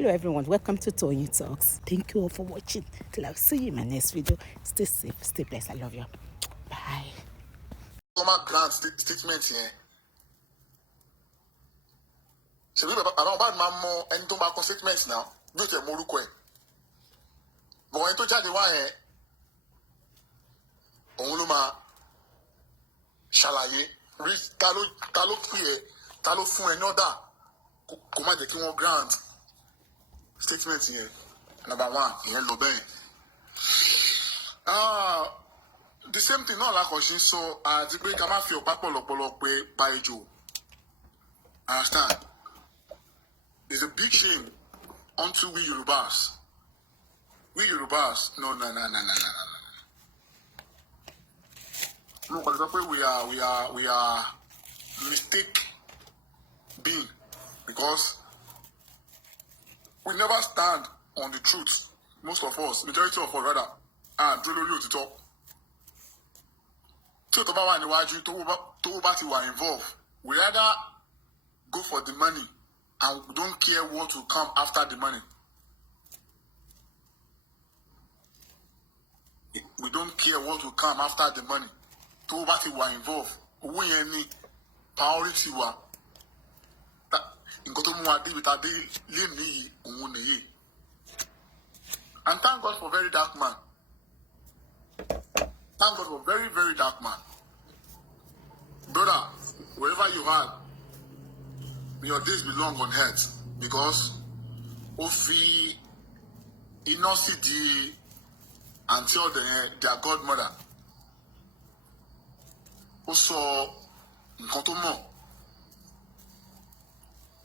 Hello everyone, welcome to Tony Talks. Thank you all for watching. Till I'll see you in my next video. Stay safe, stay blessed. I love you. Bye. Grand statement here. So we about my mom and to my statements now. Do it more quick. But when to charge the one here, Onluma Shalaye, reach Talo Kier, Talo Fun and other. Comment the King Grant statement here. Number one, here Lobe. The same thing, not like she saw the break. I'm not feel by Joe. Understand? There's a big shame onto we Yorubas. We Yorubas, no. No, for example, we are mistake being because we never stand on the truth. Most of us, majority of us rather, do to talk. So to Baba and Waju, to Bati were involved. We rather go for the money and we don't care what will come after the money. We don't care what will come after the money. To Bati were involved. We any priority were. And thank God for very dark man. Thank God for very, very dark man. Brother, wherever you are, may your days be long on earth. Because Ofi Inosidi until their godmother. Also, Nkotomo.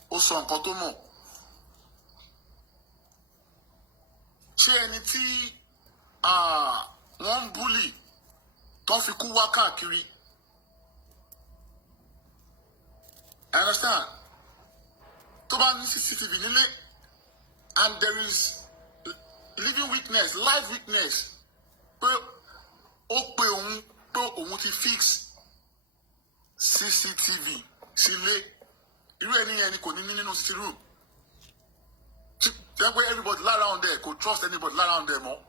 Also, Nkotomo. Ṣé ẹni tí wọ́n bully tó fi kú wá káàkiri. I understand? Tó bá ní CCTV nílé and there is living witness, live witness pé ó pé òun ti fix CCTV sílé. Irú ẹni yẹn ni kò ní nínú CCTV room. Everybody around there could trust anybody around there more.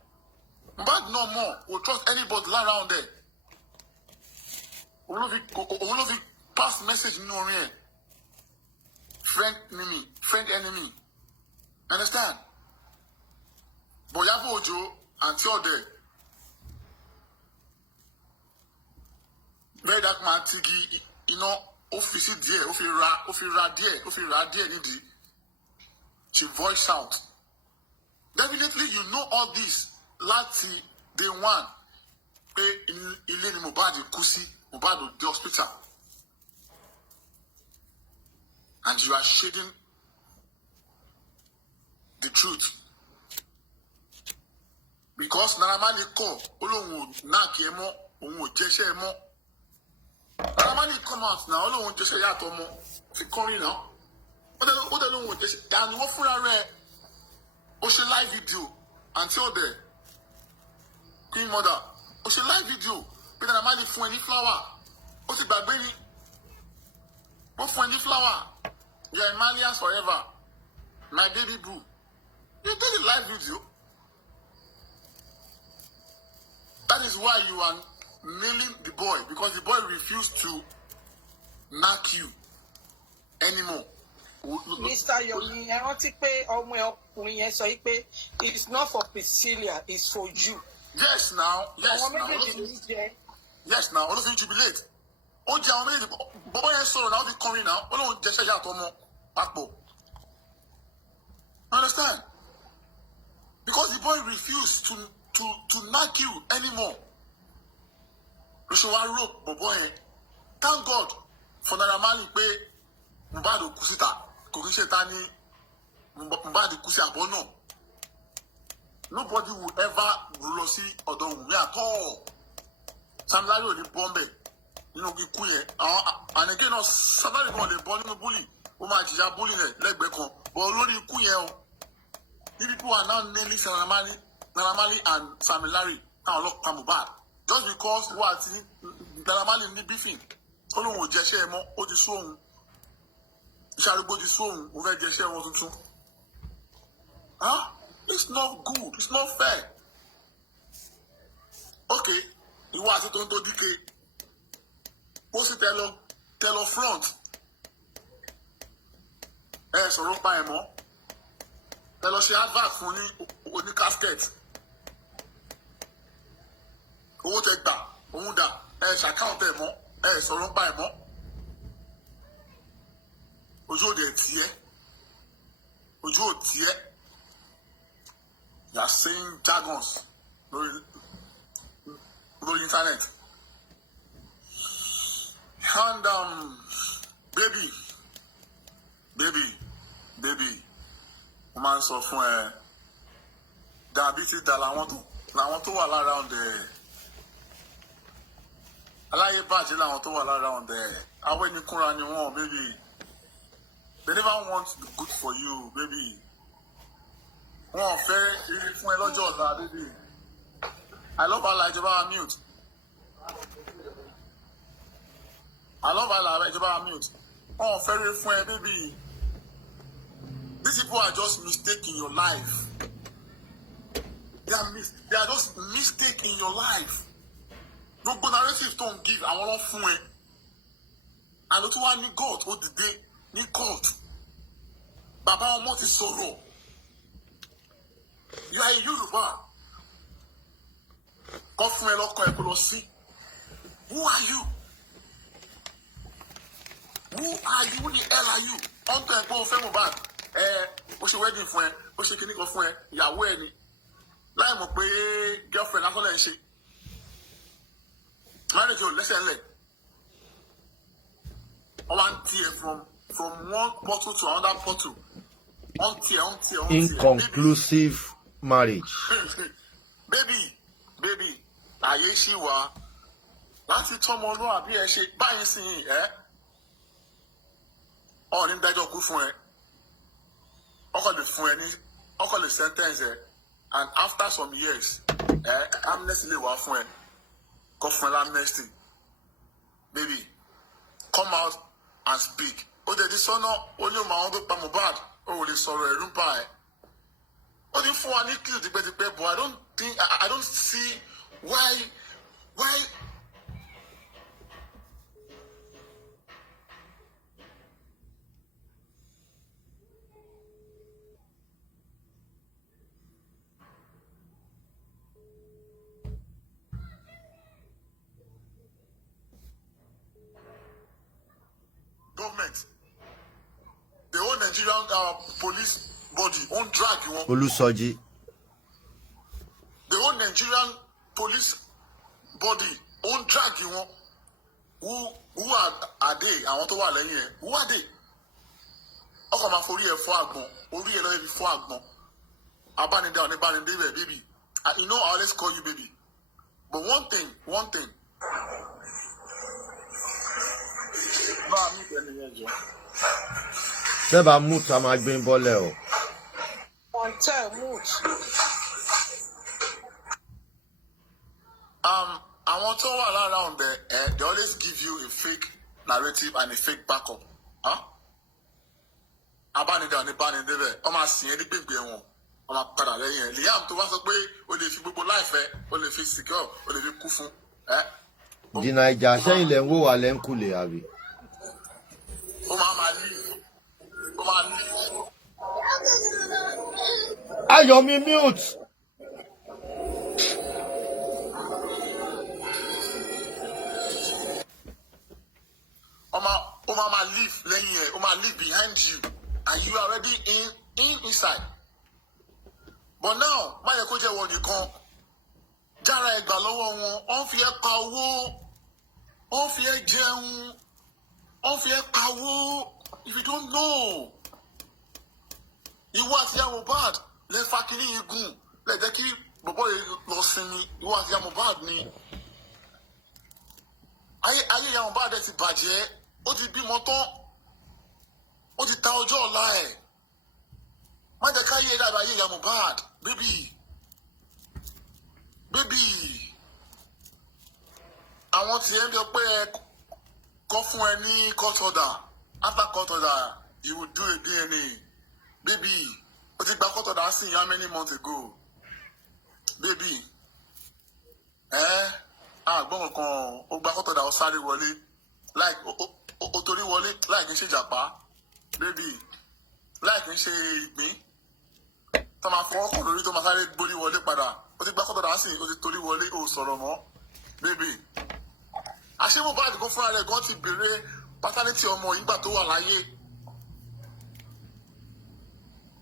But no more. We'll trust anybody around there. Only pass message no real. Friend enemy. Understand? But Yabo Ojo until there. Very dark man tigi, office there, ofira there need to voice out. Definitely you know all this. Lati day one. Ilé ni Mohbad kú sí, Mohbad the hospital. And you are shading the truth. Because Naramali call, Olóhun na ki emo, òun ò jẹ́ṣẹ́ emo. Naramali come out now, Olóhun jẹ́ṣẹ́ yàtọ̀ mo. Fi kọrin now. Ó dẹ̀ lóhun jẹ́ṣẹ́. And wọ́n fúnra rẹ̀ ó ṣe live video until there. Queen mother, ó ṣe live video. Pé Naramali fún ẹ ní flower. Ó ti gbàgbé ni. Ó fún ẹ ní flower. You are Malians forever. My baby boo. You did a live video. That is why you are nailing the boy. Because the boy refused to knock you anymore. Mr. Yomi, I want to pay all my ọkùnrin yẹn sọ pé it's not for Priscilla, it's for you. Yes, now. Yes, now. Yes, now. All of you jubilate. Ó jẹ́ àwọn méjèèjì bọ́bọ́ yẹn sọ̀rọ̀ náà ó fi kọrin náà ó lóun jẹ́ṣẹ́ yàtọ̀ ọmọ papọ̀. Understand? Because the boy refused to knock you anymore. Lóṣèwá rope bọ̀bọ́ yẹn. Thank God for Naramali pé Mohbad kú síta kò kí ṣe ta ní Mohbad kú sí àbọ̀ náà. Nobody will ever lọ sí ọ̀dọ̀ Wùmí at all. Sam Larry ò ní bọ́m̀bẹ̀. Nínú ikú yẹn àwọn ànìkè náà sábàrì kan lè bọ́ nínú búlì ó máa jìyà búlì rẹ̀ lẹ́gbẹ̀ẹ́ kan bọ̀ lórí ikú yẹn o. The people are now nailing Naramali and Sam Larry táwọn ọlọ́pàá Mohbad just because wọ́n àti Naramali ní beefing ó lóun ò jẹ́ṣẹ́ ẹ mọ́ ó ti sú òun iṣẹ́ arúgbó ti sú òun ó fẹ́ jẹ́ṣẹ́ wọn tuntun. It's not good. It's not fair. Okay, you want to do DK. What's it tell front? Sọ̀rọ̀ pa ẹ̀ mọ́. Ẹ lọ ṣe advert fún ní oní casket. Owó tẹ gbà, òun dà, ṣàkáùntì ẹ̀ mọ́, sọ̀rọ̀ pa ẹ̀ mọ́. Ojú òde tiẹ̀. Ojú ò tiẹ̀. You are saying jargons lórí internet. And baby, mo máa ń sọ fún ẹ dàbí ti dà làwọn tó wà lára ọ̀dẹ̀ aláyé bàjẹ́ làwọn tó wà lára ọ̀dẹ̀ àwọn ẹnìkúnra ni wọ́n baby. They never want the good for you baby. Wọ́n fẹ́ ire fún ẹ lọ́jọ́ ọ̀la baby. I love Allah ìjọba mute. I love Allah ìjọba mute. Wọ́n fẹ́ ire fún ẹ baby. These people are just mistake in your life. They are just mistake in your life. Gbogbo narrative tó ń give àwọn ló fún ẹ. Àlọ́ tó wá ní God ó dìde ní court. Bàbá ọmọ ti sọ̀rọ̀. You are a Yoruba. Kọ́ fún ẹ lọ́kọ̀ ẹ kó lọ sí. Who are you? Who are you? Who the hell are you? Ọ̀ntọ́ ẹ̀ pé o fẹ́ Mohbad. Ó ṣe wedding fún ẹ, ó ṣe kíní kan fún ẹ, ìyàwó ẹ ni. Láì mọ̀ pé girlfriend lásán ń ṣe. Marriage ò lẹ́sẹ̀ ńlẹ̀. Wọ́n wá ń tiẹ̀ from one portal to another portal. Inconclusive marriage. Baby, ayé ṣì wà láti tọ́mọ olúwa bí ẹ ṣe báyìí sí ẹ. Ọ̀ ní dájọ́ kú fún ẹ. Ọkọ lè sentence ẹ and after some years amnesty lè wá fún ẹ. Kọ́ fún ẹ amnesty. Baby, come out and speak. Ó dẹ̀ di sọ́nà ó ní òun àwọn tó pa Mohbad. Oh, lè sọ̀rọ̀ ẹ̀rú pa ẹ̀. Ó ní fún wa ní kílù tipẹ́tipẹ́ but I don't see why. Government. The whole Nigerian police body won't drag you. Olusoji. The whole Nigerian police body won't drag you. Who are they? I want to wà lẹ́yìn ẹ̀. Who are they? Ọkọ̀ máa forí ẹ̀ fọ́ àgbọ̀n. Orí ẹ̀ lọ́yẹ̀ fi fọ́ àgbọ̀n. Abánidá ò ní bánidé rẹ̀ baby. You know I always call you baby. But one thing. Bá mi bẹ̀ nìyẹn jẹ́. Seba mute a máa gbé bọ́lẹ̀ o. Àwọn tó wà lára on there, they always give you a fake narrative and a fake backup. Abánidá ní bánidé rẹ̀, ọ máa sìn ẹ́ ní gbègbè wọn, ọ máa padà lẹ́yìn ẹ̀. Liam tó wá sọ pé o lè fi gbogbo láìfẹ́, o lè fi secure, o lè fi kú fún. Di Naija sẹ́yìn lẹ́ ń wò wá lẹ́ ń kulè àbí. Ó máa leave. Ayọ̀ mi mute. Ó máa leave lẹ́yìn ẹ̀, ó máa leave behind you and you are already inside. But now, má yẹ kó jẹ́ wọ́n nìkan. Jára ẹgbà lọ́wọ́ wọn, wọ́n fi ẹ́ pa owó, wọ́n fi ẹ́ jẹun, wọ́n fi ẹ́ pa owó. If you don't know, ìwọ àti ìyá Mohbad lè fa kiri igun lè jẹ́ kí bọ̀bọ̀ yìí lọ sinmi. Ìwọ àti ìyá Mohbad ni. Ayé ìyá Mohbad ẹ ti bàjẹ́, ó ti bímọ tán, ó ti ta ọjọ́ ọ̀la ẹ̀. Má jẹ́ ká yé dàbí ayé ìyá Mohbad, baby. Àwọn tí ẹ ń jọ pé ẹ kọ́ fún ẹ ní court order. After court order, you will do a DNA. Baby, Ó ti gba court order sí how many months ago? Baby. Gbọ́n kan ó gba court order ó sáré wọlé. Like ó torí wọlé like ń ṣe jàpá. Baby. Like ń ṣe ìgbín. Tó máa fọwọ́ kàn lórí tó máa sáré gbórí wọlé padà. Ó ti gba court order sí ó ti torí wọlé ó sọ̀rọ̀ mọ́. Baby. Àṣé Mohbad kó fúnra rẹ̀ gan ti bèrè paternity ọmọ yìí gbà tó wà láyé.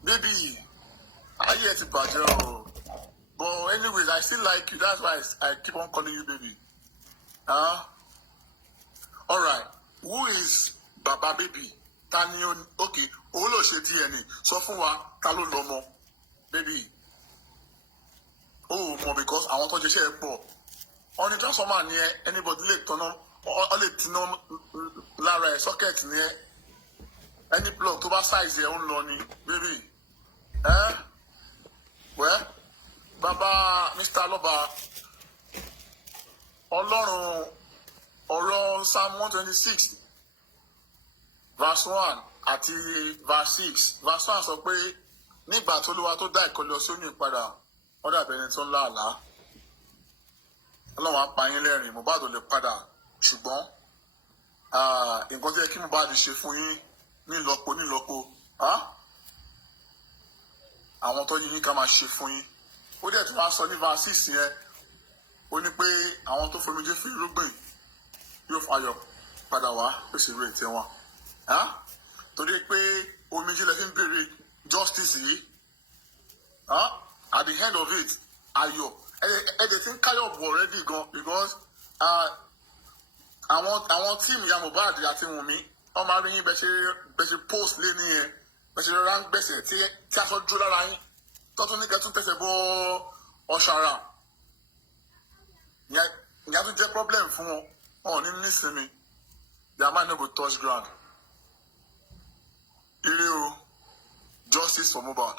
Baby, ayé ẹ ti bàjẹ́ o. But anyways, I still like you. That's why I keep on calling you baby. Alright. Who is Baba Baby? Tani o okay. Owó ló ṣe DNA. Sọ fún wa ta ló lọ́mọ. Baby. Oh, more because àwọn tó jẹ́ ẹ pọ̀. On the transformer ni anybody lè tọ́nà ọ lè tiná lára ẹ̀ socket ni any plug tó bá size ẹ̀ ń lọ ni baby. Well, Baba Mr. Loba Ọlọ́run ọ̀rọ̀ Psalm 126 verse 1 àti verse 6 verse 1 sọ pé nígbà tó Olúwa tó dá ìkọlẹ̀ Síónì padà ó dàbí ẹni tó ń lá àlá. Ọlọ́run á pa yín lẹ́rìn Mohbad ò lè padà ṣùgbọ́n nǹkan tó yẹ kí Mohbad ṣe fún yín nílọ́po àwọn tó yí yín ká máa ṣe fún yín. Ó dẹ̀ tún wá sọ ní verse 6 yẹn ó ní pé àwọn tó fomijé fún irúgbìn yóò fayọ̀ padà wá pèsè ìwé ìtẹ́ wọn. Torí pé omijé lè fi ń béèrè justice yìí. At the end of it ayọ̀ ẹ̀dẹ̀ tí ń káyọ̀ bọ̀ already gan because àwọn tíìmù ìyá Mohbad àti Wùnmí wọ́n máa rí yín bẹ́ẹ̀ ṣe post lé nìyẹn bẹ́ẹ̀ ṣe rárá ń gbẹ̀sẹ̀ tí aṣọ dúró lára yín tọ́tún ní kẹ́tún tẹ̀sẹ̀ bọ́ ọ̀ṣàrà ìyá tún jẹ́ problem fún wọn ò ní nísinmi their mind no go touch ground. Ire o, justice for Mohbad.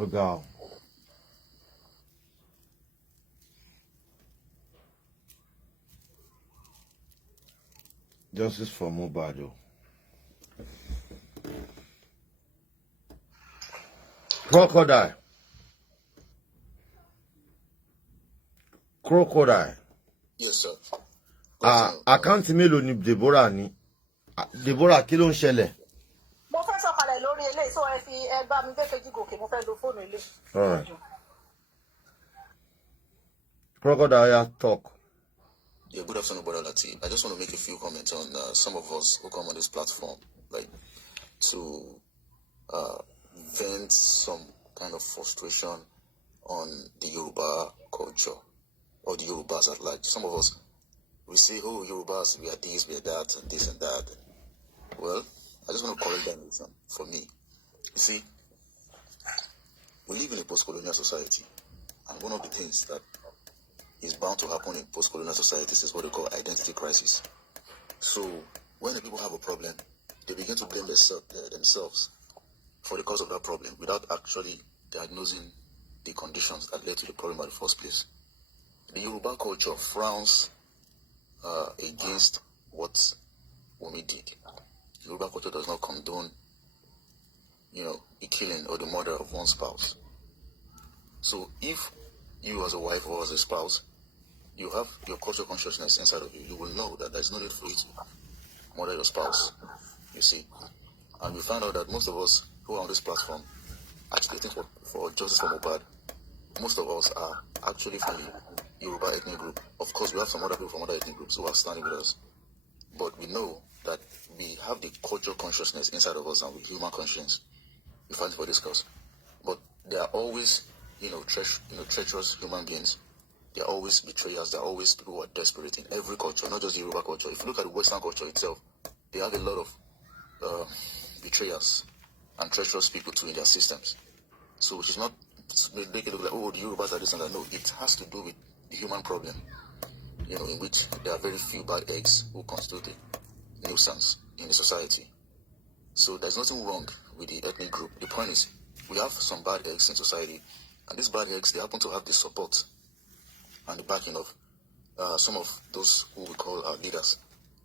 Ó ga ọ. Justice for Mohbad o. Crocodile. Yes, sir. Àkáǹtì mélòó ni Deborah ní? Deborah kí ló ń ṣẹlẹ̀? Mo fẹ́ sọ̀kalẹ̀ lórí eléyìí so ẹ fi ẹgbà mi kékejì gòkè mo fẹ́ lo fóònù ilé. Crocodile, yeah, talk. Yeah, good afternoon, Brother Lati. I just want to make a few comments on some of us who come on this platform, like to vent some kind of frustration on the Yoruba culture or the Yorubas at large. Some of us, we say, oh, Yorubas, we are this, we are that, and this and that. Well, I just want to correct them for me. You see, we live in a post-colonial society, and one of the things that is bound to happen in post-colonial societies is what they call identity crisis. So when the people have a problem, they begin to blame themselves for the cause of that problem without actually diagnosing the conditions that led to the problem in the first place. The Yoruba culture frowns against what Wunmi did. The Yoruba culture does not condone, the killing or the murder of one spouse. So if you as a wife or as a spouse, you have your cultural consciousness inside of you, you will know that there's no need for you to murder your spouse, you see. And you find out that most of us who are on this platform agitating for justice for Mohbad, most of us are actually from the Yoruba ethnic group. Of course, we have some other people from other ethnic groups who are standing with us. But we know that we have the cultural consciousness inside of us and with human conscience. We fight for this cause. But there are always, treacherous human beings. There are always betrayers. There are always people who are desperate in every culture, not just the Yoruba culture. If you look at the Western culture itself, they have a lot of betrayers and treacherous people too in their systems. So which is not make it look like, oh, the Yorubas are this and that. No, it has to do with the human problem, in which there are very few bad eggs who constitute a nuisance in the society. So there's nothing wrong with the ethnic group. The point is, we have some bad eggs in society, and these bad eggs, they happen to have the support and the backing of some of those who we call our leaders,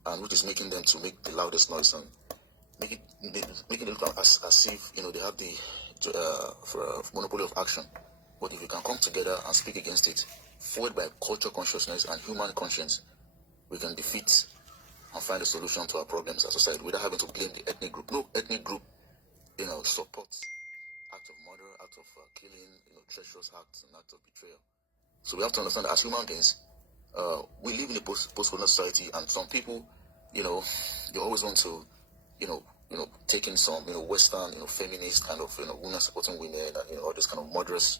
and which is making them to make the loudest noise on making it look as if they have the monopoly of action. But if we can come together and speak against it, forward by culture consciousness and human conscience, we can defeat and find a solution to our problems as a society without having to blame the ethnic group. No ethnic group, supports act of murder, act of killing, treacherous acts and act of betrayal. So we have to understand that as human beings, we live in a post-colonial society, and some people, they always want to, take in some, Western, feminist kind of, women supporting women, and, all this kind of murderous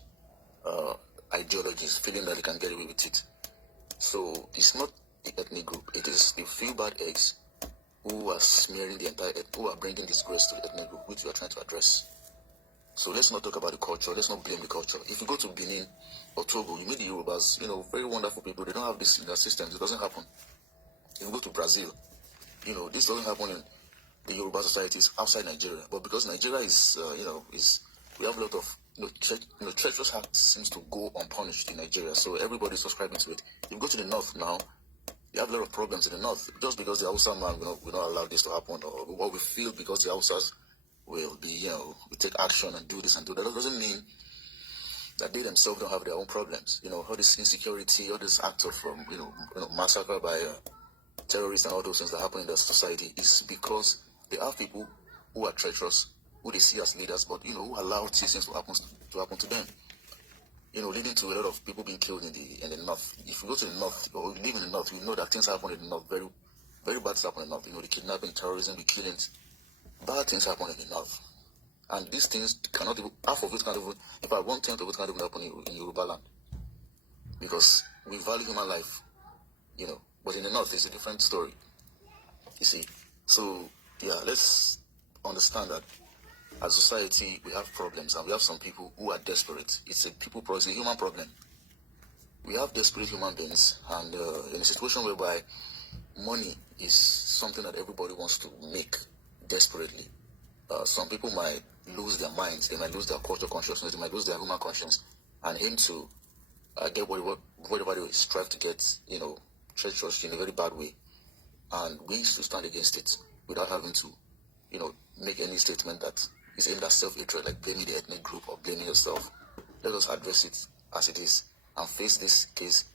ideologies, feeling that they can get away with it. So it's not the ethnic group; it is the few bad eggs who are smearing the entire, who are bringing disgrace to the ethnic group, which we are trying to address. So let's not talk about the culture. Let's not blame the culture. If you go to Benin or Togo, you meet the Yorubas, very wonderful people. They don't have this in their systems. It doesn't happen. If you go to Brazil, this doesn't happen in the Yoruba societies outside Nigeria. But because Nigeria is, we have a lot of, treacherous acts seems to go unpunished in Nigeria. So everybody's subscribing to it. If you go to the north now, you have a lot of problems in the north. Just because the Hausa man, we don't allow this to happen, or what we feel because the Hausas will be, we take action and do this and do that. That doesn't mean that they themselves don't have their own problems. All this insecurity, all this act of, massacre by terrorists and all those things that happen in the society is because they have people who are treacherous, who they see as leaders, but, who allow these things to happen to them. Leading to a lot of people being killed in the north. If you go to the north or you live in the north, you know that things happen in the north. Very, very bad stuff in the north. The kidnapping, terrorism, the killings. Bad things happen in the north. And these things cannot even, half of it can't even, in fact, 1/10 of it can't even happen in Yoruba land. Because we value human life, but in the north, it's a different story. You see? So, let's understand that as a society, we have problems, and we have some people who are desperate. It's a human problem. We have desperate human beings, and in a situation whereby money is something that everybody wants to make desperately, some people might lose their minds, they might lose their cultural consciousness, they might lose their human conscience, and aim to get whatever they strive to get, treacherous in a very bad way. And we need to stand against it without having to, make any statement that is aimed at self-hatred, like blaming the ethnic group or blaming yourself. Let us address it as it is and face this case,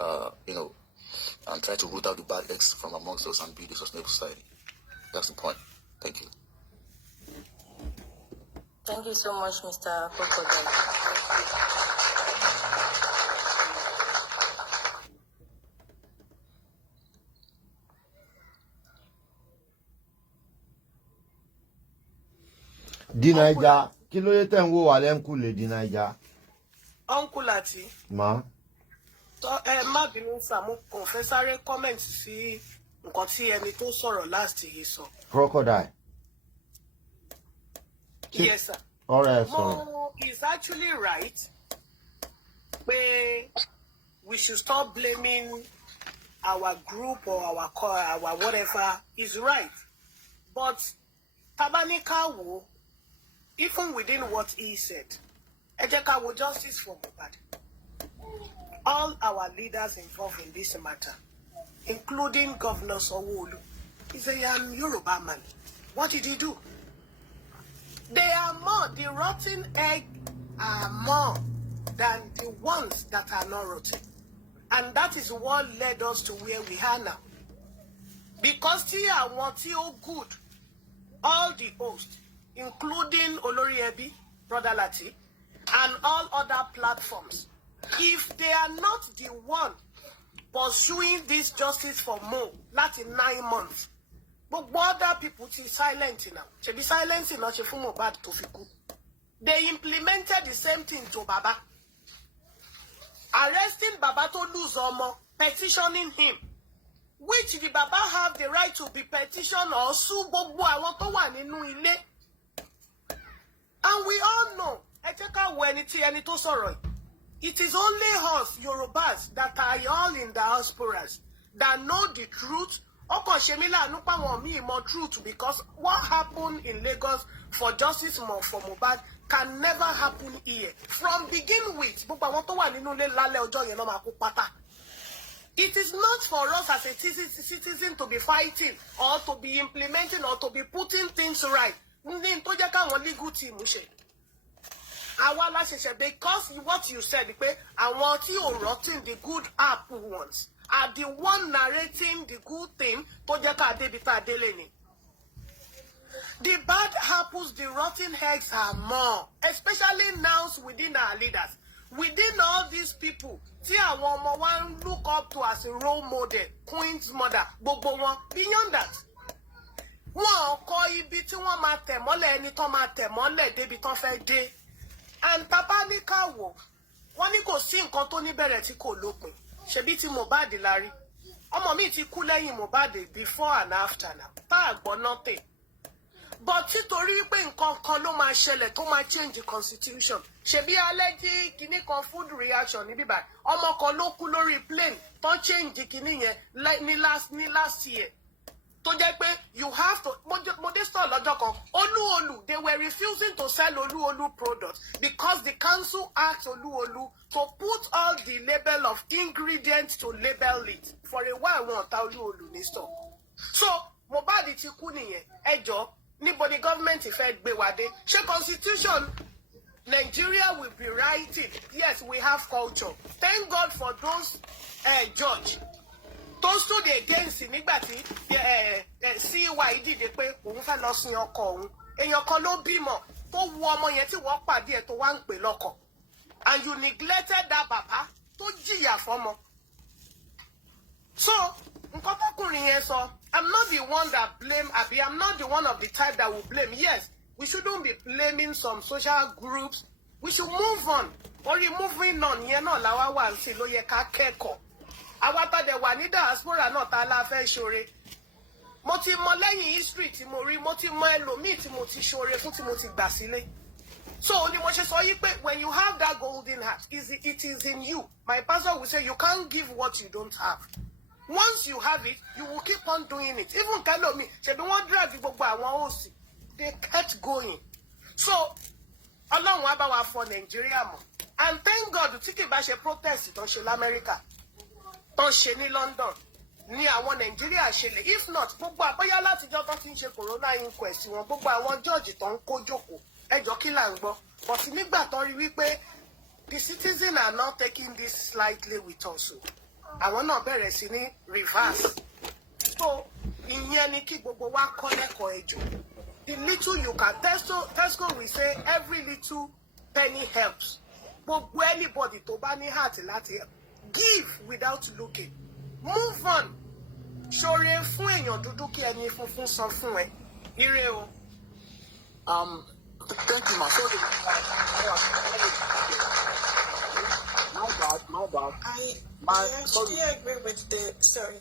and try to root out the bad eggs from amongst us and build a sustainable society. That's the point. Thank you. Thank you so much, Mr. Crocodile. Di Naija, kí ló yẹ tẹ́ ń wò wá lẹ́ńkùlé Di Naija? Uncle Lati. Ma. Má bínú sá, mo kàn fẹ́ sáré comment sí nǹkan tí ẹni tó sọ̀rọ̀ last yìí sọ. Crocodile. Yes, sir. All right, Mo is actually right. We should stop blaming our group or our whatever. Is right. But Tabanika wo, even within what he said, Ejeka wo justice for Mohbad. All our leaders involved in this matter, including Governor Sanwo-Olu, is a Yoruba man. What did he do? They are more, the rotten egg are more than the ones that are not rotten. And that is what led us to where we are now. Because I want you good, all the hosts, including Olori, Brother Lati, and all other platforms, if they are not the one pursuing this justice for Mo, not in 9 months, but other people to silent now. To be silencing not for Mohbad to fiku. They implemented the same thing to Baba. Arresting Baba to lose Omo, petitioning him. Which the Baba have the right to be petitioned or sue Bobo àwọn tó wà nínú ilé. And we all know, it is only us, Yorubas, that are all in diasporas, that know the truth. More truth, because what happened in Lagos for justice for Mohbad can never happen here. From begin with, It is not for us as a citizen to be fighting or to be implementing or to be putting things right. Ní tó jẹ́ káwọn legal team ṣe. Àwa la ṣẹ̀ṣẹ̀ because what you said pé àwọn tí ò rotten the good apple ones are the one narrating the good thing tó jẹ́ ká débi tá a délé ni. The bad apples, the rotten eggs are more, especially now within our leaders. Within all these people, tí àwọn ọmọ wa ń look up to as a role model, Queen's mother, gbogbo wọn, beyond that. Wọ́n kọ ibi tí wọ́n máa tẹ̀ mọ́lẹ̀ ẹni tó máa tẹ̀ mọ́lẹ̀ débi tó fẹ́ dé. And bàbá ní ká wò, wọ́n ní kò sí nǹkan tó níbẹ̀rẹ̀ tí kò lópin. Ṣebí tí Mohbad la rí. Ọmọ mi ti kú lẹ́yìn Mohbad before and after now. Tá a gbọ́ nothing. But títorí pé nǹkan kan ló máa ṣẹlẹ̀ tó máa change the constitution. Ṣebí allergy kinní kan food reaction ní bíbá. Ọmọ kan ló kú lórí plane tó change kinní yẹn ní last year. Tó jẹ́ pé you have to mo dé store lọ́jọ́ kan Oluolu they were refusing to sell Oluolu products because the council asked Oluolu to put all the label of ingredients to label it. For a while wọn ta Oluolu ní store. So Mohbad ti kú nìyẹn ẹjọ́ níbo ni government fẹ́ gbé wa dé ṣé constitution Nigeria will be writing. Yes, we have culture. Thank God for those judge tó stood against nígbà tí CY dìde pé òun fẹ́ lọ sin ọkọ òun èèyàn kan ló bímọ tó wu ọmọ yẹn tí wọ́n pàdé ẹ̀ tó wá ń pè lọ́kọ and you neglected that bàbá tó jìyà fọ́mọ. So nǹkan tọkùnrin yẹn sọ I'm not the one that blame Abi. I'm not the one of the type that will blame. Yes, we shouldn't be blaming some social groups. We should move on. Or moving on yẹn náà làwa wà ń ṣe ló yẹ ká kẹ́kọ̀ọ́. Àwa tá dẹ̀ wà ní diaspora náà tá la fẹ́ ṣoore. Mo ti mọ lẹ́yìn history tí mo rí, mo ti mọ ẹlòmíì tí mo ti ṣoore fún tí mo ti gbà sílé. So ni mo ṣe sọ yí pé when you have that golden heart, it is in you. My pastor will say you can't give what you don't have. Once you have it, you will keep on doing it. Even Kalomi, ṣebí wọ́n drag gbogbo àwọn òsì. They kept going. So Ọlọ́run á bá wa fọ Nàìjíríà mọ́. And thank God tí kì bá ṣe protest tó ṣe l'Amẹ́ríkà. Tó ṣe ní London ní àwọn Nàìjíríà ṣe lè if not gbogbo àbóyá látijọ́ tó ti ń ṣe corona inquest wọn gbogbo àwọn judge tó ń kó jókòó ẹjọ́ kí là ń gbọ́ but nígbà tó rí wípé the citizens are not taking this slightly with us àwọn náà bẹ̀rẹ̀ sí ní reverse so ìyẹn ni kí gbogbo wa kọ́ lẹ́kọ̀ọ́ ẹjọ́ the little you can Tesco will say every little penny helps gbogbo anybody tó bá ní heart láti help. Give without looking. Move on. Ṣoore fún èèyàn dúdú kí ẹni funfun san fún ẹ. Ire o. Thank you, ma. Sorry. My bad. I actually agree with the. Sorry,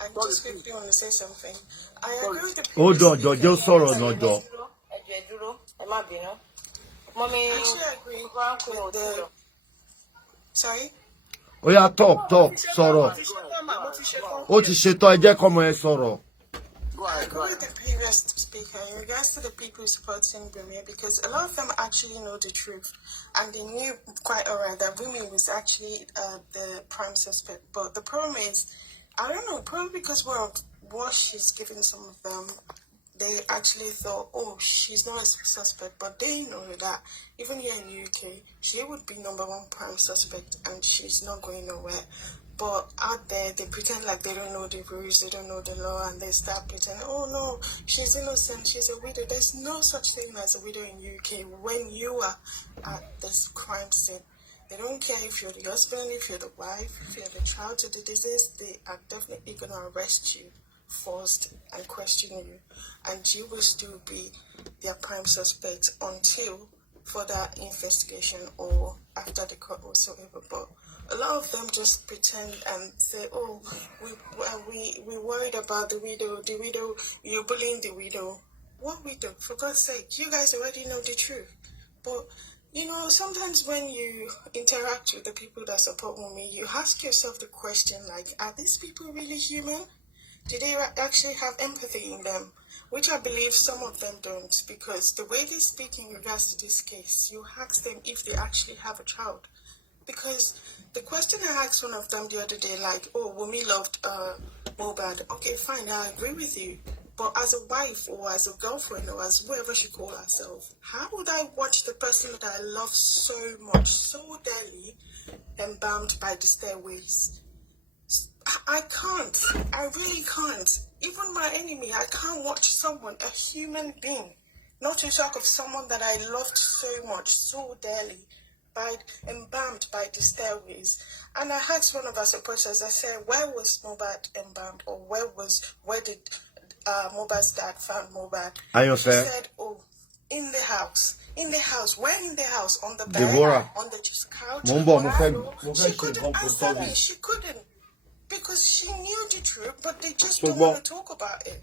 I just quickly want to say something. I agree with the. Ó dọ̀dọ̀ jẹ́ sọ̀rọ̀ náà jọ. Ẹ dúró, ẹ má bínú. Mommy, I actually agree with the. Sorry. Ó yá talk sọ̀rọ̀. Ó ti ṣetán ẹ jẹ́ kọ́mọ ẹ sọ̀rọ̀. I agree with the previous speaker in regards to the people supporting Bumi because a lot of them actually know the truth and they knew quite alright that Bumi was actually the prime suspect. But the problem is, I don't know, probably because of what she's giving some of them, they actually thought, oh, she's not a suspect, but they know that even here in the UK, she would be #1 prime suspect and she's not going nowhere. But out there, they pretend like they don't know the rules, they don't know the law, and they start pretending, oh no, she's innocent, she's a widow. There's no such thing as a widow in UK when you are at this crime scene. They don't care if you're the husband, if you're the wife, if you're the child to the disease, they are definitely going to arrest you first and question you. And you will still be their prime suspect until further investigation or after the court whatsoever. But a lot of them just pretend and say, oh, we worried about the widow, you're bullying the widow. What widow? For God's sake, you guys already know the truth. But, you know, sometimes when you interact with the people that support me, you ask yourself the question, like, are these people really human? Do they actually have empathy in them? Which I believe some of them don't, because the way they speak in regards to this case, you ask them if they actually have a child. Because the question I asked one of them the other day, like, oh, Wumi loved Mohbad. Okay, fine, I agree with you. But as a wife or as a girlfriend or as whoever she call herself, how would I watch the person that I love so much, so dearly, embalmed by the stairways? I can't. I really can't. Even my enemy, I can't watch someone, a human being, not to talk of someone that I loved so much, so dearly, embalmed by the stairways. And I asked one of our supporters, I said, where was Mohbad embalmed? Or where did Mohbad's dad found Mohbad? She said, oh, in the house. In the house. Where in the house? On the bed? Deborah. On the couch? She couldn't answer me. She couldn't. Because she knew the truth, but they just don't want to talk about it.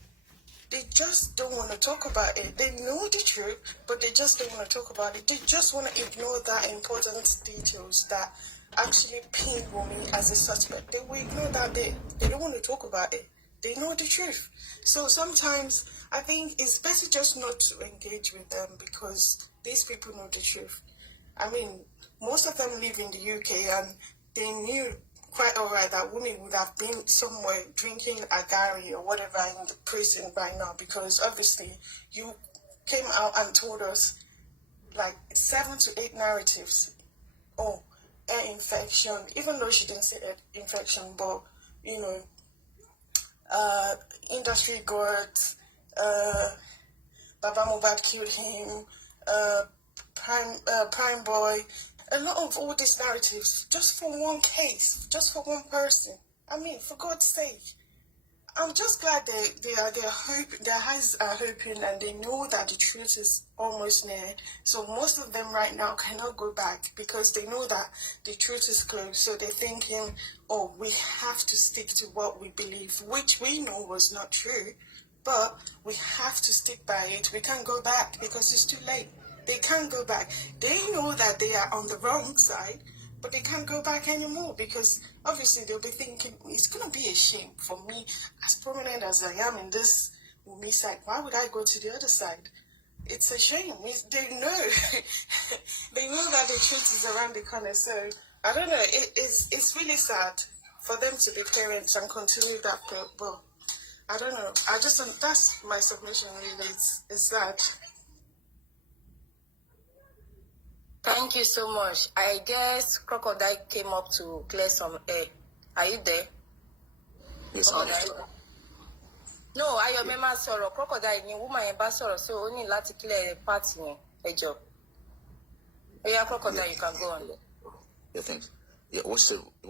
They just don't want to talk about it. They know the truth, but they just don't want to talk about it. They just want to ignore that important details that actually pin Wumi as a suspect. They will ignore that bit. They don't want to talk about it. They know the truth. So sometimes I think it's better just not to engage with them because these people know the truth. I mean, most of them live in the UK and they knew quite alright that women would have been somewhere drinking agari or whatever in the prison by now, because obviously you came out and told us like 7 to 8 narratives. Oh, air infection, even though she didn't say air infection, but you know, industry guards, Baba Mohbad killed him, Prime Boy. A lot of all these narratives, just for one case, just for one person. I mean, for God's sake. I'm just glad their eyes are open and they know that the truth is almost near. So most of them right now cannot go back because they know that the truth is close. So they're thinking, oh, we have to stick to what we believe, which we know was not true. But we have to stick by it. We can't go back because it's too late. They can't go back. They know that they are on the wrong side, but they can't go back anymore because obviously they'll be thinking, it's going to be a shame for me, as prominent as I am in this Wumi side. Why would I go to the other side? It's a shame. They know. They know that the truth is around the corner. So, I don't know. It's really sad for them to be parents and continue that. But I don't know. That's my submission really. It's sad. Thank you so much. I guess Crocodile came up to clear some air. Are you there? Yes, ma'am. No, Ayomema sọ̀rọ̀. Crocodile ni woman yẹn bá sọ̀rọ̀, so ó ní láti clear part yẹn. Ẹ jọ̀ọ́. Yeah, Crocodile, you can go on. Yeah, thanks. Yeah, what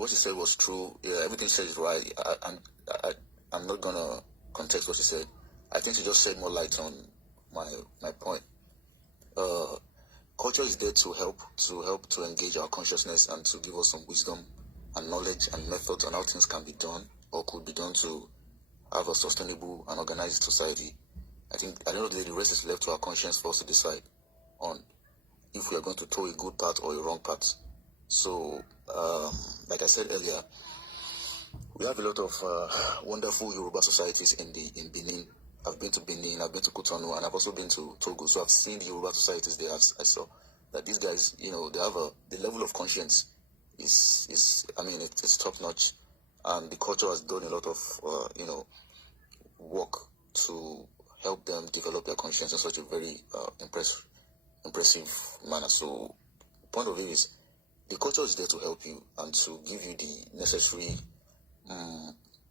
she said was true. Yeah, everything she said is right. I'm not gonna contest what she said. I think she just shed more light on my point. Culture is there to help to engage our consciousness and to give us some wisdom and knowledge and methods on how things can be done or could be done to have a sustainable and organized society. I think at the end of the day, the rest is left to our conscience for us to decide on if we are going to toe a good path or a wrong path. So, like I said earlier, we have a lot of wonderful Yoruba societies in Benin. I've been to Benin, I've been to Cotonou, and I've also been to Togo. So I've seen the Yoruba societies there. I saw that these guys, you know, they have the level of conscience is it's top notch, and the culture has done a lot of work to help them develop their conscience in such a very impressive manner. So point of view is the culture is there to help you and to give you the necessary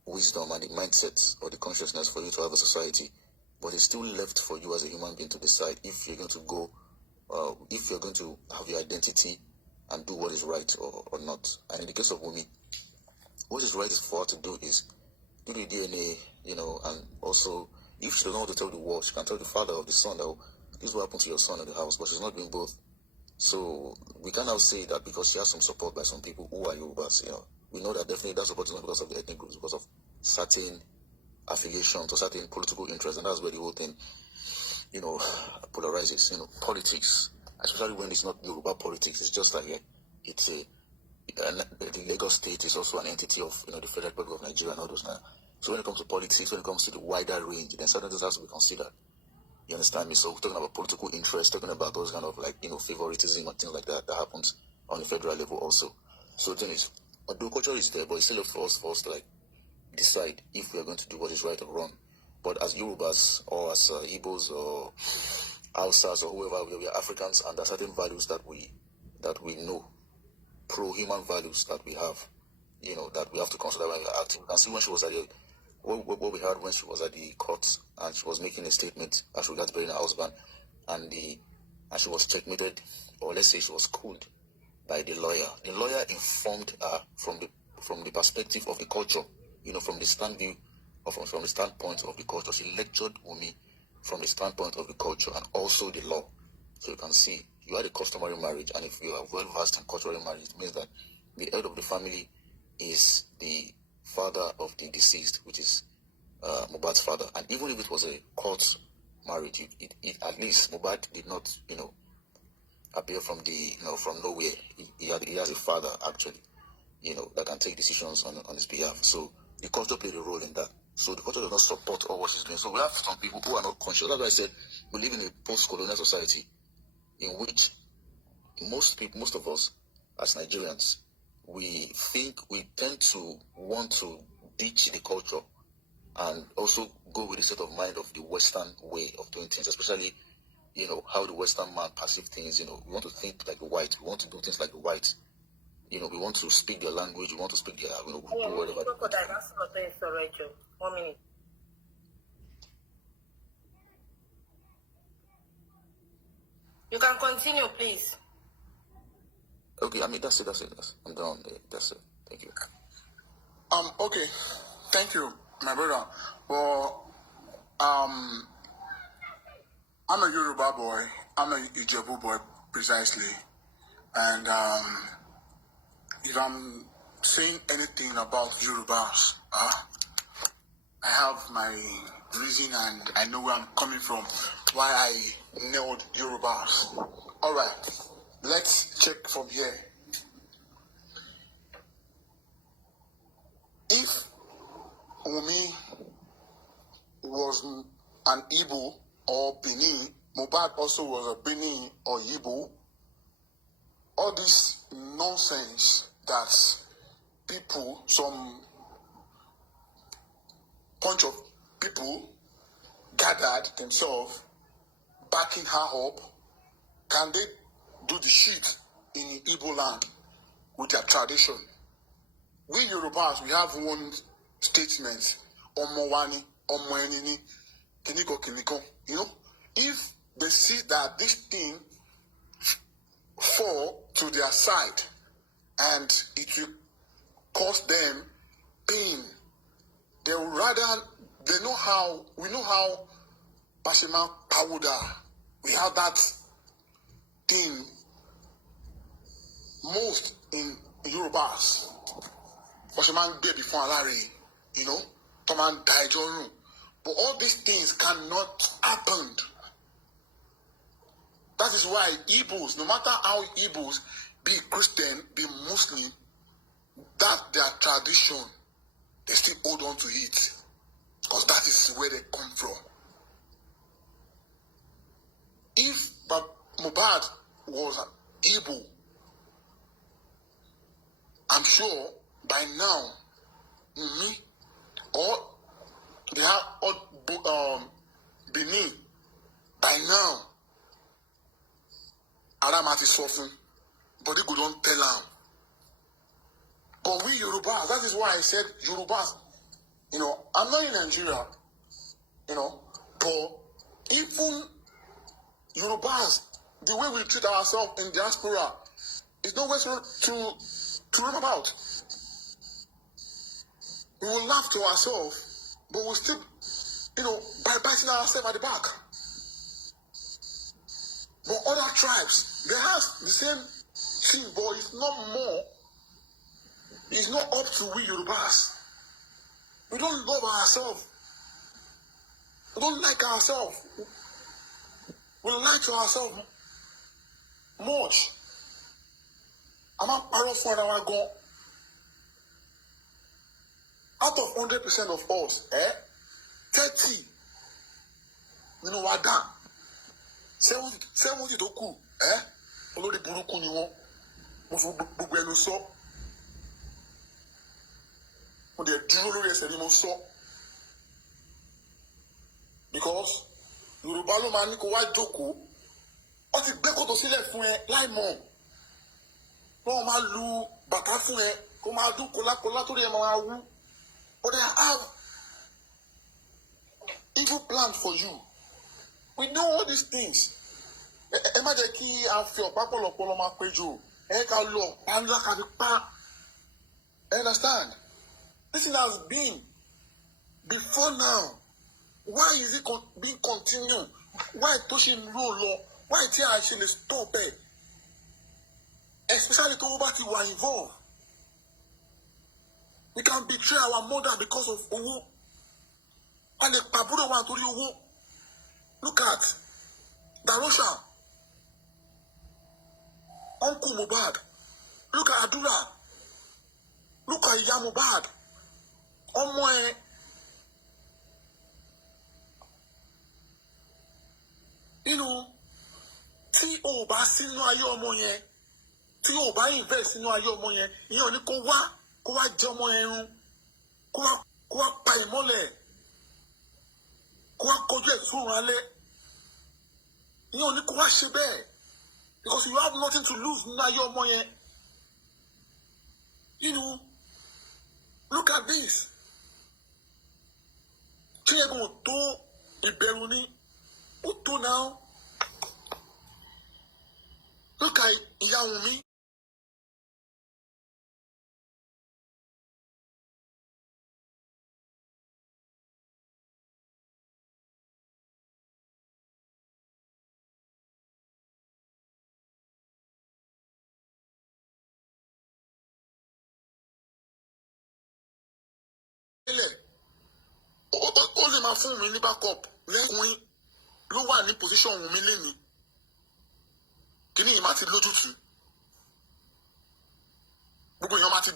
wisdom and the mindset or the consciousness for you to have a society, but it's still left for you as a human being to decide if you're going to go, if you're going to have your identity and do what is right or not. And in the case of Wumi, what is right for her to do is do the DNA, and also if she doesn't want to tell the world, she can tell the father or the son that this is what happened to your son in the house, but she's not doing both. So we can now say that because she has some support by some people who are Yorubas, we know that definitely that support is not because of the ethnic groups, because of certain affiliations or certain political interests, and that's where the whole thing, polarizes. Politics, especially when it's not Yoruba politics, it's just like the Lagos state is also an entity of the Federal Republic of Nigeria and all those now. So when it comes to politics, when it comes to the wider range, then certain things has to be considered. You understand me? So we're talking about political interest, talking about those kind of favoritism and things like that happens on the federal level also. So the thing is, although culture is there, but it's still up for us to like decide if we are going to do what is right or wrong. But as Yorubas or as Igbos or Hausas or whoever, we are Africans, and there are certain values that we know, pro-human values that we have, that we have to consider when we are acting. And see, when she was at what we heard when she was at the court and she was making a statement as regards burying her husband, and she was checkmated, or let's say she was schooled by the lawyer. The lawyer informed her from the perspective of the culture, from the standpoint of the culture. She lectured Wunmi from the standpoint of the culture and also the law. So you can see, you had a customary marriage, and if you are well versed in cultural marriage, it means that the head of the family is the father of the deceased, which is Mohbad's father. And even if it was a court marriage, it at least Mohbad did not, appear from from nowhere. He has a father actually, that can take decisions on his behalf. So the culture played a role in that. So the culture does not support all what she's doing. So we have some people who are not conscious. That's why I said we live in a post-colonial society in which most of us as Nigerians, we tend to want to ditch the culture and also go with the state of mind of the Western way of doing things, especially, how the Western man perceives things. We want to think like the white. We want to do things like the white. We want to speak their language. We want to speak their, do whatever. 1 minute. You can continue, please. Okay, that's it. I'm done. That's it. Thank you. Okay. Thank you, my brother. Well, I'm a Yoruba boy. I'm a Ijebu boy, precisely. And if I'm saying anything about Yorubas, I have my reason and I know where I'm coming from, why I nailed Yorubas. All right, let's check from here. If Wunmi was an Igbo or Benin, Mohbad also was a Benin or Igbo, all this nonsense that some bunch of people gathered themselves backing her up, can they do the shit in Igbo land with their tradition? We Yorubas, we have one statement, Omowani, Omoenini, Kiniko. If they see that this thing fall to their side and it will cause them pain, they would rather, we know how Bashima powder, we have that thing most in Yorubas. Bashima baby before Alari, Toman Daijoru. But all these things cannot happen. That is why Igbos, no matter how Igbos, be Christian, be Muslim, that their tradition, they still hold on to it. Because that is where they come from. If Mohbad was an Igbo, I'm sure by now, me or they have Benin, by now, Aramati soften, but they don't tell them. But we Yorubas, that is why I said Yorubas, I'm not in Nigeria, but even Yorubas, the way we treat ourselves in diaspora, is nowhere to run about. We will laugh to ourselves, but we'll still, by biting ourselves at the back. But other tribes, they have the same thing, but it's not more. It's not up to we Yorubas. We don't love ourselves. We don't like ourselves. We lie to ourselves much. I'm not proud of what I want to go. Out of 100% of us, 30, what done? 70 to cool, Olori buruku ni won. Mo fu gbogbo ẹnu sọ. mo dẹ̀ dúró lórí ẹsẹ̀ ni mo sọ because Yorùbá ló máa ní kó wá jókòó wọ́n ti gbé kòtò sílẹ̀ fún ẹ láì mọ̀ wọ́n máa lu bàtà fún ẹ kó máa dún kólákólá torí ẹ máa wú but they have evil plan for you we know all these things ẹ má jẹ́ kí a fi ọ̀pá pọ̀lọpọ̀lọ máa péjọ ẹ ká lọ ọ̀pá ńlá ká fi pa understand this thing has been before now why is it being continued why tó ṣe ń lò lọ why tí a ṣe lè stop ẹ especially tó bá ti wà involved we can betray our mother because of owó a lè pàbúrò wa torí owó look at Darosha uncle Mohbad look at Adura look at ìyá Mohbad ọmọ ẹ tí o bá sínú ayé ọmọ yẹn tí o bá invest sínú ayé ọmọ yẹn ìyẹn ò ní kó wá jẹ ọmọ yẹn run kó wá pa ìmọ́lẹ̀ kó wá kọjú ẹ̀ sórun alẹ́ ìyẹn ò ní kó wá ṣe bẹ́ẹ̀ because you have nothing to lose nínú ayé ọmọ yẹn look at this ṣé ẹ̀gbọ́n ò tó ìbẹ̀rù ni ó tó náà look at ìyá Wùnmí. Ó lè máa fún mi ní backup lẹ́kùnrin ló wà ní position Wùnmí lẹ́ni kíní yìí má ti lójútùú gbogbo èèyàn má ti.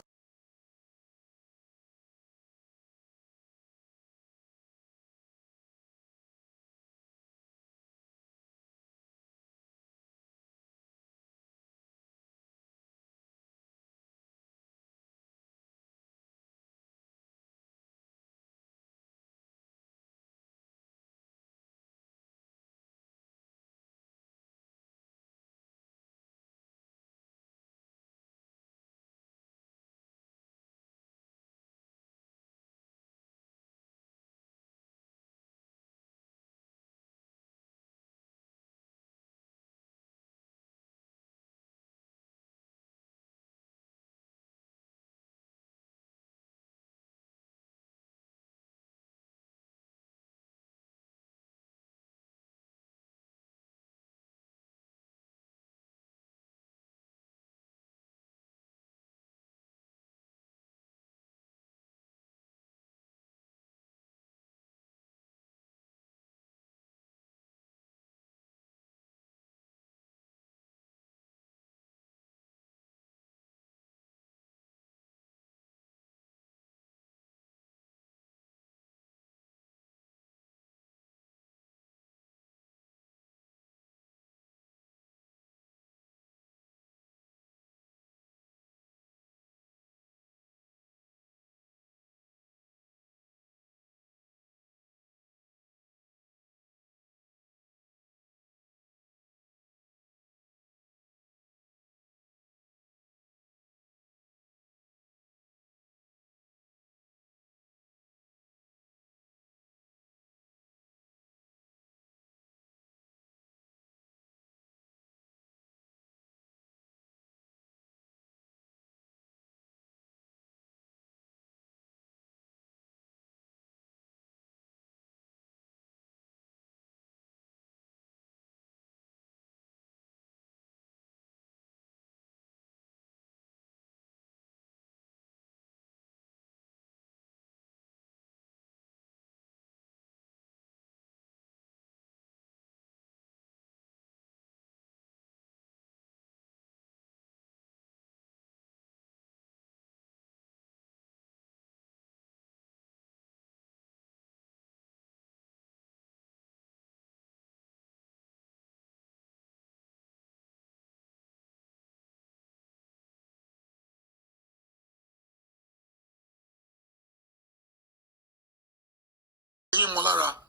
lágbára